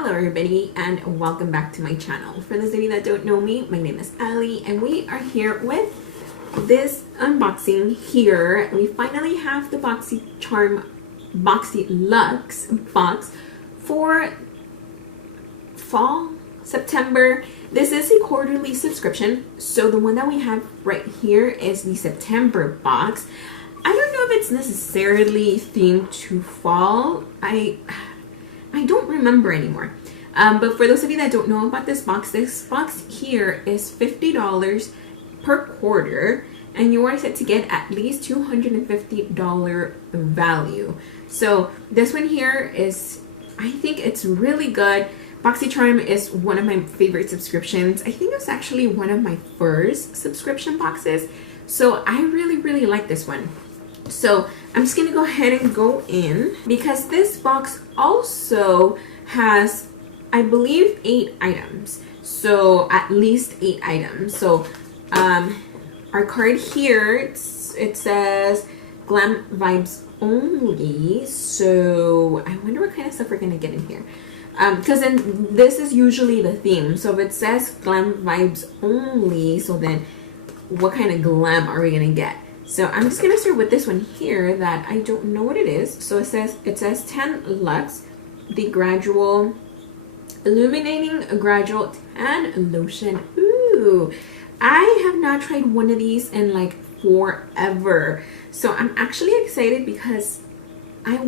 Hello everybody and welcome back to my channel. For those of you that don't know me, my name is Ali and we are here with this unboxing here. We finally have the Boxycharm Boxyluxe box for fall, September. This is a quarterly subscription, so the one that we have right here is the September box. I don't know if it's necessarily themed to fall. I don't remember anymore. But for those of you that don't know about this box here is $50 per quarter, and you are set to get at least $250 value. So this one here is, I think it's really good. Boxycharm is one of my favorite subscriptions. I think it was actually one of my first subscription boxes. So I really like this one. So I'm just gonna go ahead and go in because this box also has, I believe, 8 items. So at least 8 items. So our card here, it says glam vibes only. So I wonder what kind of stuff we're gonna get in here. Because then this is usually the theme. So if it says glam vibes only, so then what kind of glam are we gonna get? So I'm just gonna start with this one here that I don't know what it is. So it says tan-luxe, the gradual illuminating gradual tan lotion. Ooh, I have not tried one of these in like forever. So I'm actually excited because I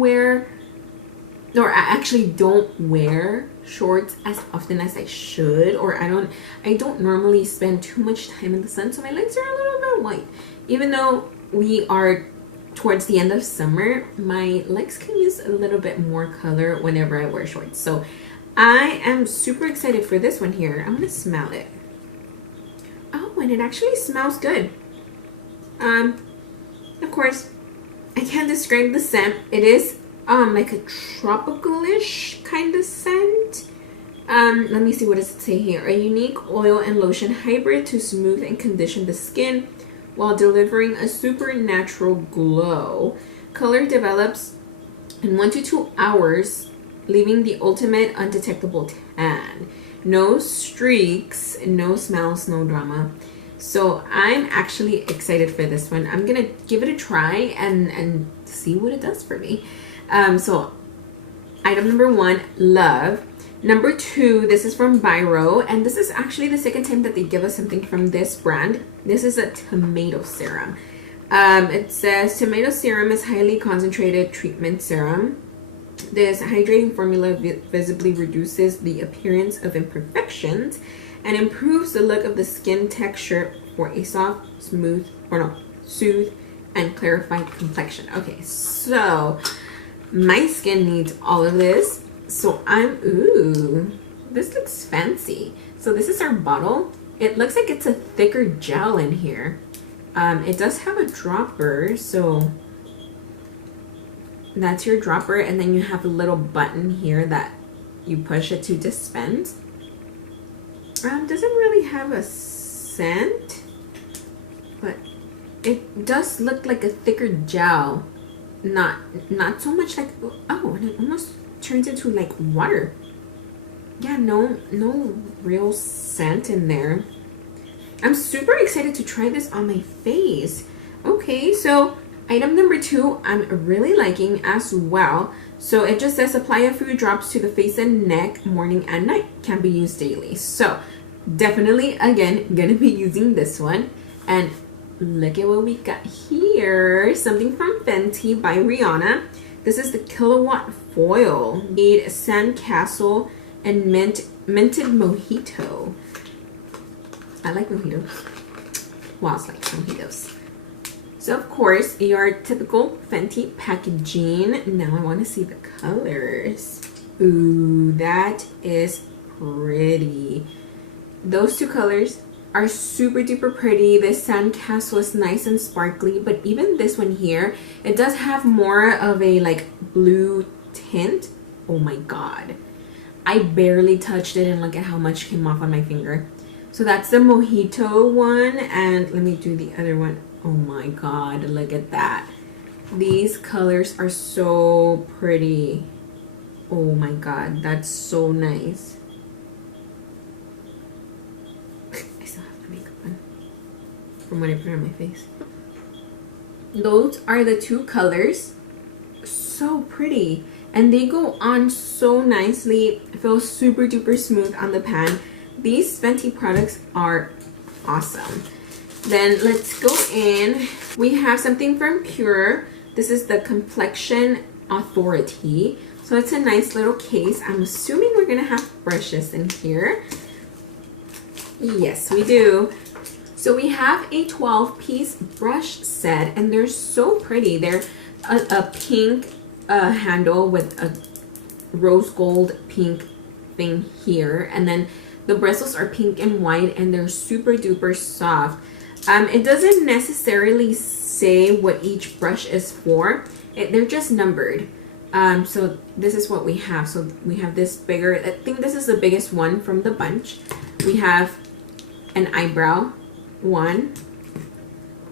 actually don't wear shorts as often as I should, or I don't normally spend too much time in the sun, so my legs are a little bit white. Even though we are towards the end of summer, my legs can use a little bit more color whenever I wear shorts. So I am super excited for this one here. I'm gonna smell it. Oh, and it actually smells good. Of course, I can't describe the scent. It is like a tropical-ish kind of scent. Let me see, what does it say here? A unique oil and lotion hybrid to smooth and condition the skin while delivering a supernatural glow. Color develops in 1 to 2 hours, leaving the ultimate undetectable tan. No streaks, no smells, no drama. So I'm actually excited for this one. I'm gonna give it a try and see what it does for me. So item number 1, love. Number 2, this is from Biro, and this is actually the second time that they give us something from this brand. This is a tomato serum. It says tomato serum is highly concentrated treatment serum. This hydrating formula visibly reduces the appearance of imperfections and improves the look of the skin texture for a soft, soothe, and clarified complexion. Okay, so my skin needs all of this. So ooh, this looks fancy. So this is our bottle. It looks like it's a thicker gel in here. It does have a dropper, so that's your dropper, and then you have a little button here that you push it to dispense. Doesn't really have a scent, but it does look like a thicker gel. Not so much like, oh, and it almost turns into like water. Yeah, no real scent in there. I'm super excited to try this on my face. Okay, so item number 2 I'm really liking as well. So it just says apply a few drops to the face and neck morning and night, can be used daily. So definitely, again, gonna be using this one. And look at what we got here. Something from Fenty by Rihanna. This is the Kilowatt Foil, made Sandcastle and minted mojito. I like mojitos. Walls like mojitos. So of course, your typical Fenty packaging. Now I want to see the colors. Ooh, that is pretty. Those 2 colors are super duper pretty. This sandcastle is nice and sparkly, but even this one here, it does have more of a like blue tint. Oh my god, I barely touched it and look at how much came off on my finger. So that's the mojito one, and let me do the other one. Oh my god, look at that. These colors are so pretty. Oh my god, that's so nice. I still have the makeup on from when I put it on my face. Those are the two colors. So pretty. And they go on so nicely. It feels super duper smooth on the pan. These Fenty products are awesome. Then let's go in. We have something from Pure. This is the Complexion Authority. So it's a nice little case. I'm assuming we're gonna have brushes in here. Yes, we do. So we have a 12-piece brush set, and they're so pretty. They're a pink handle with a rose gold pink thing here, and then the bristles are pink and white, and they're super duper soft. It doesn't necessarily say what each brush is for. They're just numbered. So this is what we have. So we have this bigger, I think this is the biggest one from the bunch. We have an eyebrow one.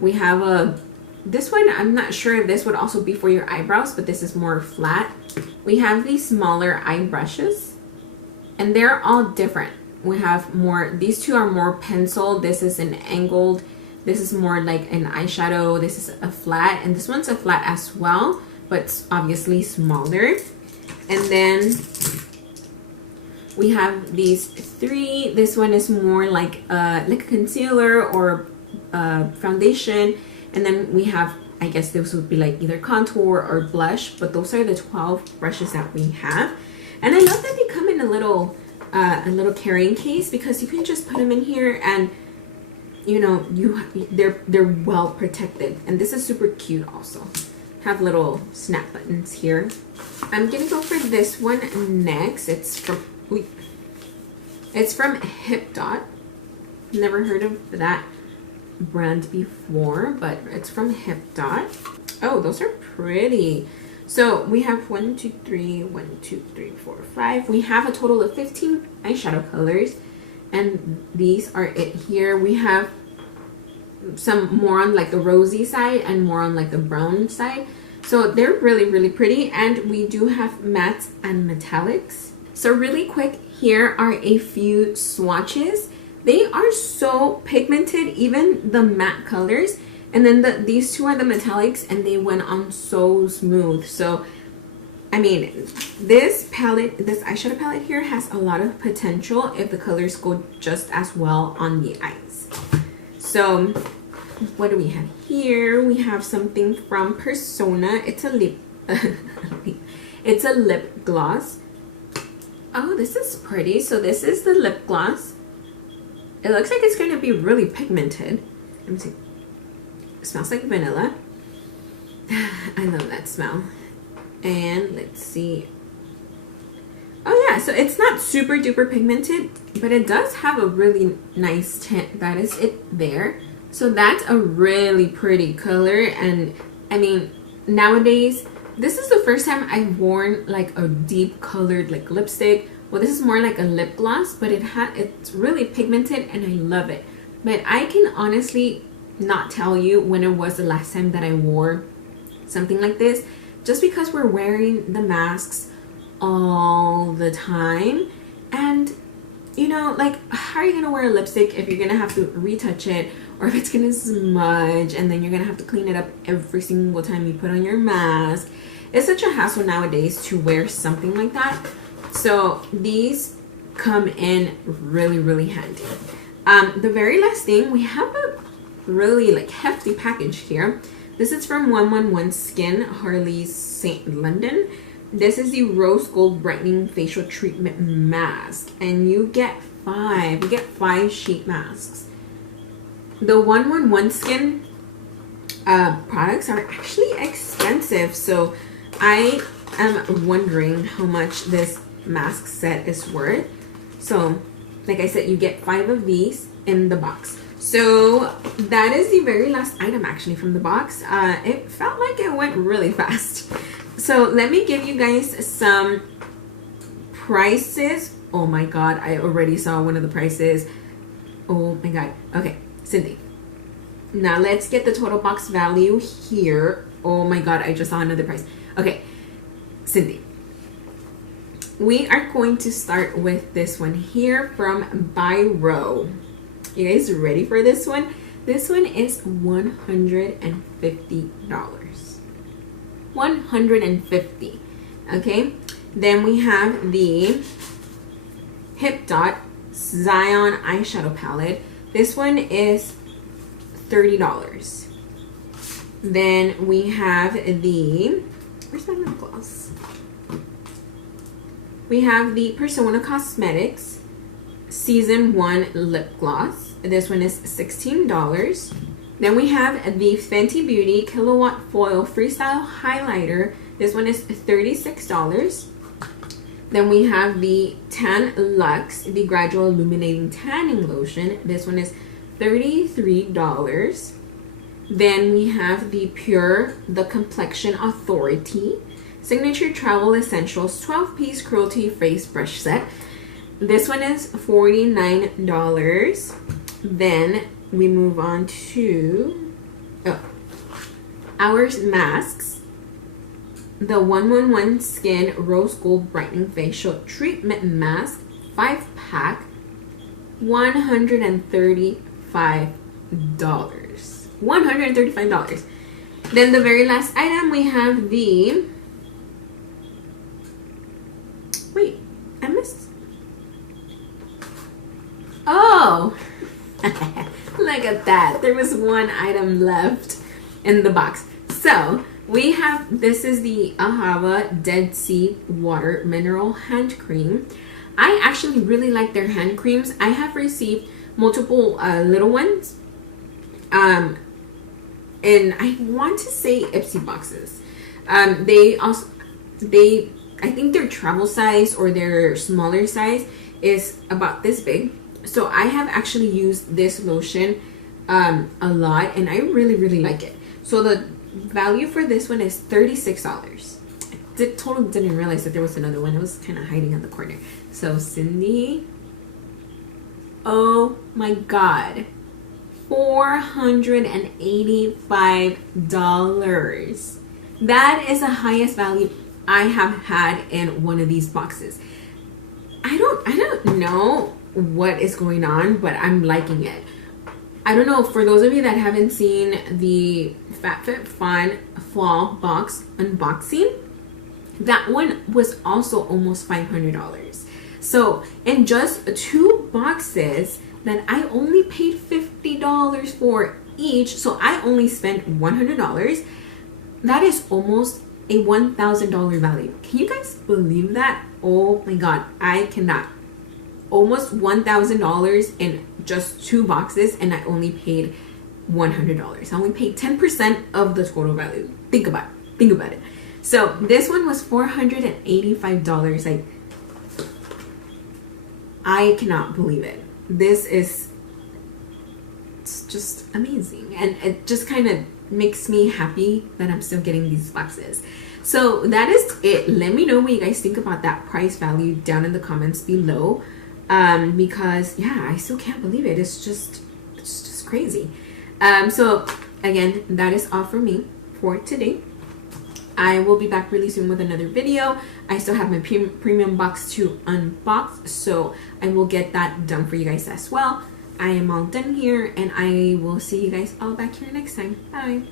We have this one, I'm not sure if this would also be for your eyebrows, but this is more flat. We have these smaller eye brushes, and they're all different. We have more, these two are more pencil. This is an angled, this is more like an eyeshadow. This is a flat, and this one's a flat as well, but it's obviously smaller. And then we have these three. This one is more like a concealer or foundation. And then we have, I guess this would be like either contour or blush, but those are the 12 brushes that we have. And I love that they come in a little carrying case, because you can just put them in here, and you know, they're well protected. And this is super cute also. Have little snap buttons here. I'm gonna go for this one next. It's from Hip Dot. Never heard of that brand before, but it's from Hip Dot. Oh, those are pretty. So we have 1, 2, 3, 1, 2, 3, 4, 5. We have a total of 15 eyeshadow colors, and these are it here. We have some more on like the rosy side and more on like the brown side. So they're really, really pretty. And we do have mattes and metallics. So really quick, here are a few swatches. They are so pigmented, even the matte colors. And then these two are the metallics, and they went on so smooth. So, I mean, this eyeshadow palette here has a lot of potential if the colors go just as well on the eyes. So, what do we have here? We have something from Persona. It's a lip, it's a lip gloss. Oh, this is pretty. So this is the lip gloss. It looks like it's going to be really pigmented. Let me see. It smells like vanilla. I love that smell. And let's see. Oh yeah, so it's not super duper pigmented, but it does have a really nice tint. That is it there. So that's a really pretty color. And I mean, nowadays, this is the first time I've worn like a deep colored like lipstick. Well, this is more like a lip gloss, but it's really pigmented, and I love it. But I can honestly not tell you when it was the last time that I wore something like this, just because we're wearing the masks all the time. And you know, like, how are you gonna wear a lipstick if you're gonna have to retouch it, or if it's gonna smudge and then you're gonna have to clean it up every single time you put on your mask? It's such a hassle nowadays to wear something like that. So these come in really, really handy. The very last thing, we have a really like hefty package here. This is from 111 Skin, Harley's St. London. This is the Rose Gold Brightening Facial Treatment Mask, and you get 5. You get 5 sheet masks. The 111 Skin products are actually expensive, so I am wondering how much this mask set is worth. So like I said, you get 5 of these in the box. So that is the very last item actually from the box. It felt like it went really fast. So let me give you guys some prices. Oh my god, I already saw one of the prices. Oh my god. Okay, Cindy. Now let's get the total box value here. Oh my god, I just saw another price. Okay, Cindy. we are going to start with this one here from Biro. You guys ready for this one? This one is $150. $150. Okay. Then we have the Hip Dot Zion eyeshadow palette. This one is $30. Then we have the, where's my lip gloss? We have the Persona Cosmetics Season 1 lip gloss. This one is $16. Then we have the Fenty Beauty Kilowatt Foil Freestyle Highlighter. This one is $36. Then we have the tan-luxe, the Gradual Illuminating Tanning Lotion. This one is $33. Then we have the Pure The Complexion Authority Signature Travel Essentials 12-piece cruelty face brush set. This one is $49. Then we move on to Hours Masks. The 111 Skin Rose Gold Brightening Facial Treatment Mask 5-pack, $135. $135. Then the very last item, we have the, wait, I missed, oh, look at that. There was one item left in the box. So we have, this is the Ahava Dead Sea Water Mineral Hand Cream. I actually really like their hand creams. I have received multiple little ones. And I want to say Ipsy boxes. They also, I think their travel size or their smaller size is about this big. So I have actually used this lotion a lot, and I really like it. So the value for this one is $36. I totally didn't realize that there was another one. It was kind of hiding in the corner. So Cindy, oh my god, $485. That is the highest value I have had in one of these boxes. I don't know what is going on, but I'm liking it. I don't know, for those of you that haven't seen the FabFitFun Fall box unboxing, that one was also almost $500. So in just 2 boxes that I only paid $50 for each, so I only spent $100. That is almost a $1,000 value. Can you guys believe that? Oh my god, I cannot. Almost $1,000 in just 2 boxes, and I only paid $100. I only paid 10% of the total value. Think about it. So this one was $485. Like, I cannot believe it. This is, it's just amazing, and it just kind of makes me happy that I'm still getting these boxes. So that is it. Let me know what you guys think about that price value down in the comments below, because yeah, I still can't believe it. It's just crazy. So again, that is all for me for today. I will be back really soon with another video. I still have my premium box to unbox, so I will get that done for you guys as well. I am all done here, and I will see you guys all back here next time. Bye.